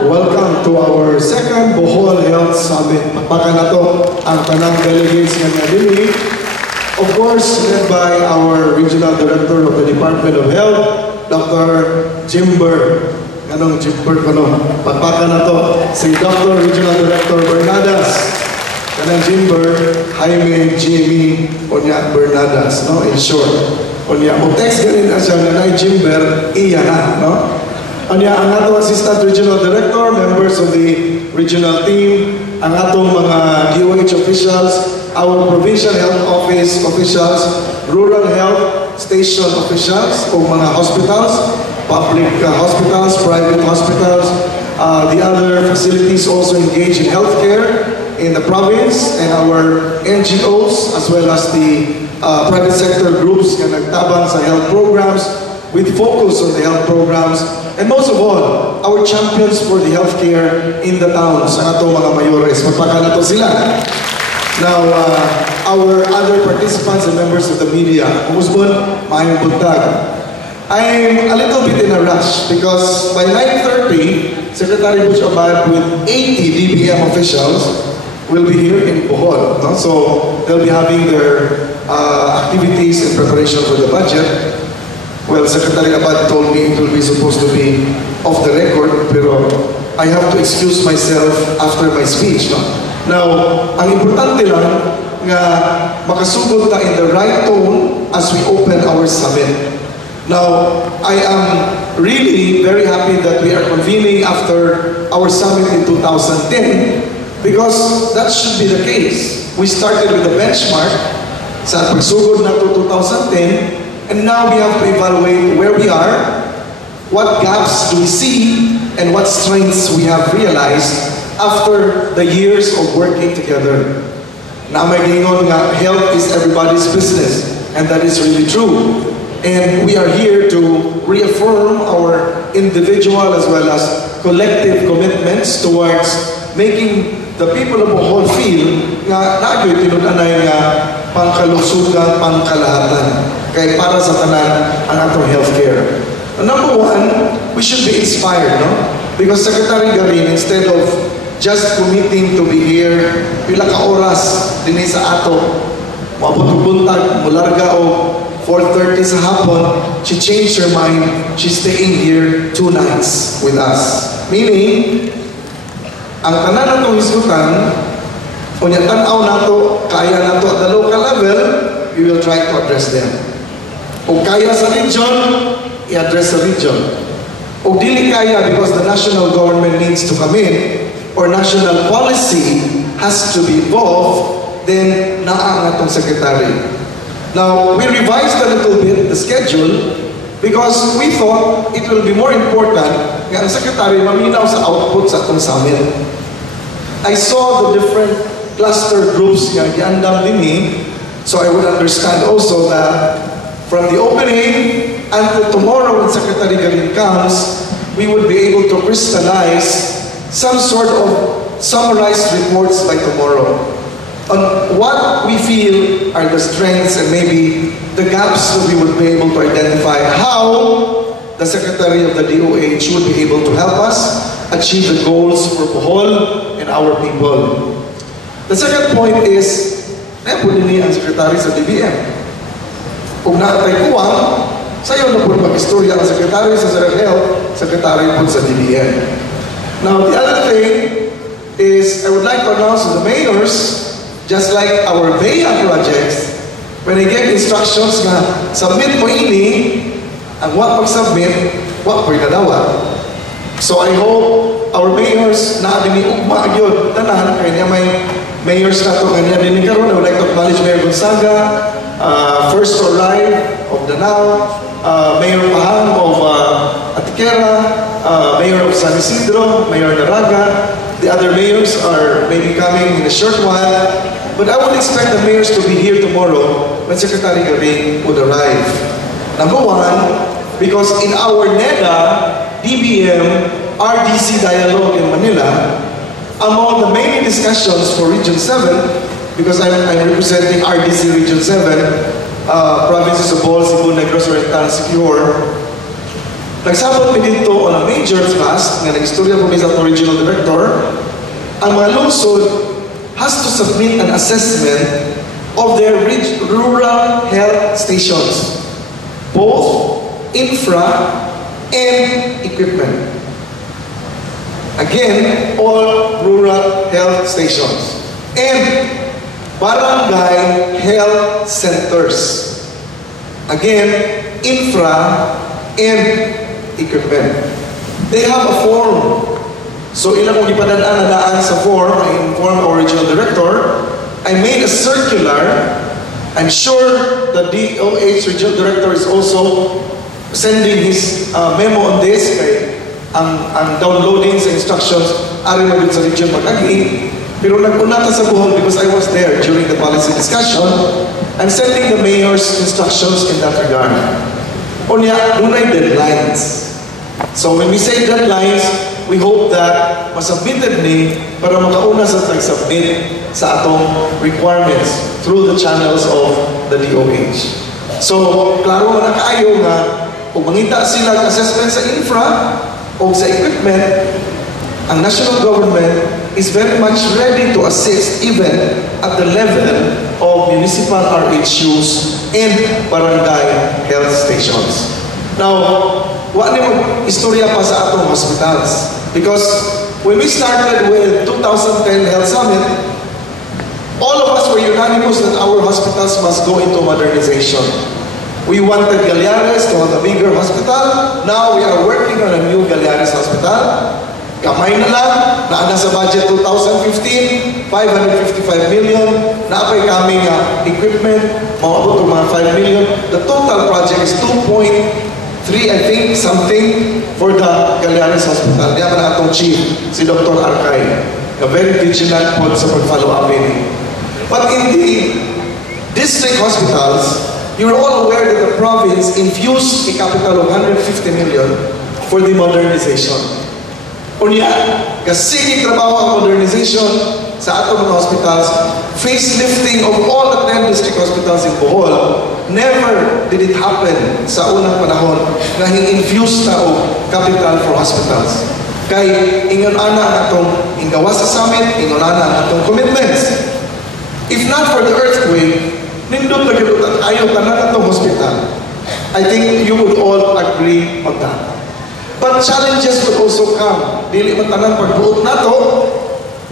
Welcome to our second Bohol Health Summit. Pagpaka na to ang tanang delegates nga nabili. Of course, led by our Regional Director of the Department of Health, Dr. Jimber. Anong Jimber ko no? Pagpaka na to si Dr. Regional Director Bernadas. Kanang Jimber, Jaime Jimmy Onya Bernadas, no? In short. Onya, mo text ganin na siya na Jimber, iya na, no? Anya, ang atong Assistant Regional Director, members of the regional team, ang atong mga DOH officials, our Provincial Health Office officials, Rural Health Station officials, o mga hospitals, public hospitals, private hospitals, the other facilities also engaged in healthcare in the province, and our NGOs, as well as the private sector groups na nagtabang sa health programs, with focus on the health programs, and most of all, our champions for the healthcare in the towns, ang atong mga mayores. Magpaka na to sila. Now, our other participants and members of the media, Umusbon, Maayong Buntag. I'm a little bit in a rush because by 9:30, Secretary Butch Abad with 80 DBM officials will be here in Bohol. No? So, they'll be having their activities in preparation for the budget. Well, Secretary Abad told me it will be supposed to be off the record, pero I have to excuse myself after my speech. No? Now, ang importante lang nga makasugod ta in the right tone as we open our summit. Now, I am really very happy that we are convening after our summit in 2010 because that should be the case. We started with a benchmark sa pagsugod na to 2010. And now we have to evaluate where we are, what gaps do we see, and what strengths we have realized after the years of working together. Na may gingon nga, health is everybody's business, and that is really true. And we are here to reaffirm our individual as well as collective commitments towards making the people of Bohol feel nga nagyoy tinun-anay nga pangkalusugan, pangkalahatan. Kaya para sa tanan ang atong healthcare. Number one, we should be inspired, no? Because Secretary Garin, instead of just committing to be here, pila ka oras din sa ato, mabuntag, mularga o 4:30 sa hapon, she changed her mind, she's staying here 2 nights with us. Meaning, ang tanan natong hisgutan, kung yung tanaw nato, kaya nato at the local level, we will try to address them. Kung kaya sa region, i-address sa region. Kung dili kaya because the national government needs to come in, or national policy has to be involved, then naang atong secretary. Now, we revised a little bit the schedule because we thought it will be more important nga ang secretary maminaw sa output sa atong summit. I saw the different cluster groups nga giandam dinhi, so I would understand also that from the opening until tomorrow when Secretary Garin comes, we would be able to crystallize some sort of summarized reports by tomorrow on what we feel are the strengths and maybe the gaps that we would be able to identify, how the Secretary of the DOH would be able to help us achieve the goals for Bohol and our people. The second point is, po din ang Secretary sa DBM. Kung nakatay kuwang, sayo na po mag-istorya ang Secretary sa Health, Secretary po sa DBM. Now, the other thing is, I would like to announce to the mayors, just like our BEA projects, when they get instructions na submit mo ini, ang what pag-submit, what po inadawat. So I hope our mayors na adini ugma agyon tanan kay niya may mayors na to kanya din karon. I would like to acknowledge Mayor Gonzaga, first to arrive of Danao, Mayor Pahang of Atiquera, Mayor of San Isidro, Mayor Naraga. The other mayors are maybe coming in a short while, but I would expect the mayors to be here tomorrow when Secretary Garin would arrive. Number one, because in our NEDA, DBM, RDC dialogue in Manila, among the main discussions for Region 7, because I'm representing RDC Region 7, provinces of Bohol, Cebu, Negros Oriental, Siquijor, Nagsabot mi dito on a major task nga nag-istorya ko sa original director, ang mga lungsod has to submit an assessment of their rural health stations, both infra and equipment. Again, all rural health stations and barangay health centers. Again, infra and equipment. They have a form. So ilang kong ipadadaan na daan sa form, I informed our regional director. I made a circular. I'm sure the DOH regional director is also sending his memo on this. Kay ang downloading sa instructions ari mo sa region Makagi. Pero nagpunata sa Bohol because I was there during the policy discussion. I'm sending the mayor's instructions in that regard. Unya, dunay deadlines. So when we say deadlines, we hope that masubmitted ni para makauna sa tag-submit sa atong requirements through the channels of the DOH. So, klaro man na kaayo nga kung mangita sila assessment sa infra o sa equipment, ang national government is very much ready to assist even at the level of municipal RHUs and barangay health stations. Now, wa ni mo istorya pa sa atong hospitals. Because when we started with 2010 Health Summit, all of us were unanimous that our hospitals must go into modernization. We wanted Galeares to have a bigger hospital. Now we are working on a new Galeares hospital. Kamay na lang, naana sa budget 2015, 555 million. Naapay kami nga equipment, maabot mga 5 million. The total project is 2.3, I think, something for the Galeares Hospital. Diyan na atong chief, si Dr. Arkay, na very vigilant po sa pag-follow up ini. But in the district hospitals, you're all aware that the province infused a capital of 150 million for the modernization. Unya, kasi trabaho ang modernization sa atong mga hospitals, facelifting of all the 10 district hospitals in Bohol, never did it happen sa unang panahon na hi-infuse na o capital for hospitals. Kay ingon ana atong ingawas sa summit, ingon ana atong commitments. If not for the earthquake, nindot na gid at ayaw tanan atong hospital. I think you would all agree on that. But challenges would also come. Dili man tanan pagbuot nato,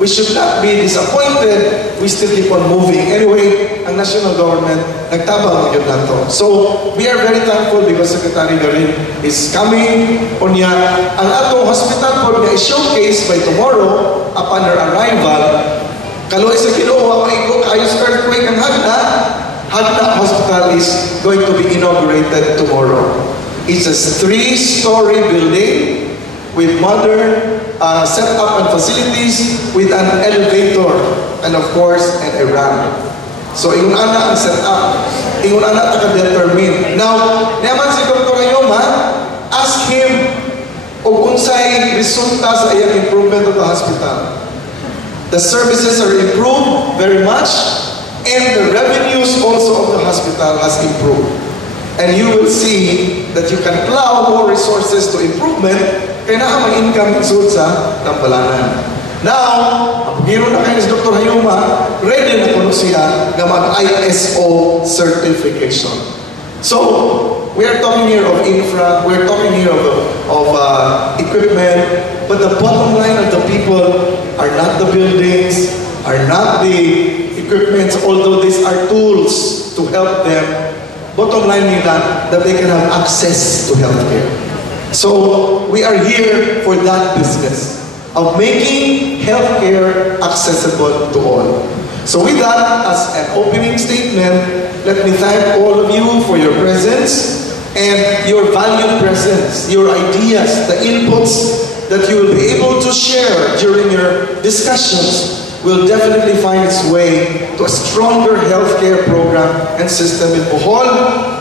we should not be disappointed. We still keep on moving. Anyway, ang national government nagtabang gyud nato. So, we are very thankful because Secretary Garin is coming. Unya, ang atong hospital po nga i-showcase by tomorrow upon her arrival. Kaloy sa Ginoo, maigo kayo sa earthquake ang Hagna. Hagna Hospital is going to be inaugurated tomorrow. It's a 3-story building with modern setup and facilities with an elevator and of course a ramp. So ingon ana ang setup, ingon ana taka-determine. Now, naman si Dr. Ayoma, ask him o unsay resulta sa iyang improvement of the hospital. The services are improved very much and the revenues also of the hospital has improved. And you will see that you can plow more resources to improvement kaya na may income isud sa Tampalanan. Now, ang giro na kayo si Dr. Hayuma, ready na kuno siya na mag-ISO certification. So, we are talking here of infra, we are talking here of equipment, but the bottom line of the people are not the buildings, are not the equipments, although these are tools to help them. Bottom line nila that they can have access to healthcare. So we are here for that business of making healthcare accessible to all. So with that, as an opening statement, let me thank all of you for your presence and your valued presence, your ideas, the inputs that you will be able to share during your discussions will definitely find its way to a stronger healthcare program and system in Bohol,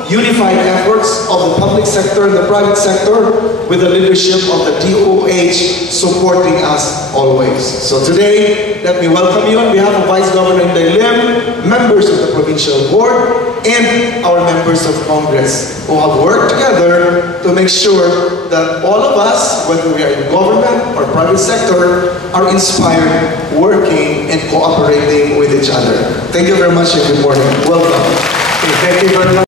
unified efforts of the public sector and the private sector with the leadership of the DOH supporting us always. So today, let me welcome you on behalf of Vice Governor Inday Lim, members of the Provincial Board, and our members of Congress who have worked together to to make sure that all of us, whether we are in government or private sector, are inspired, working, and cooperating with each other. Thank you very much and good morning. Welcome. Okay, thank you very much.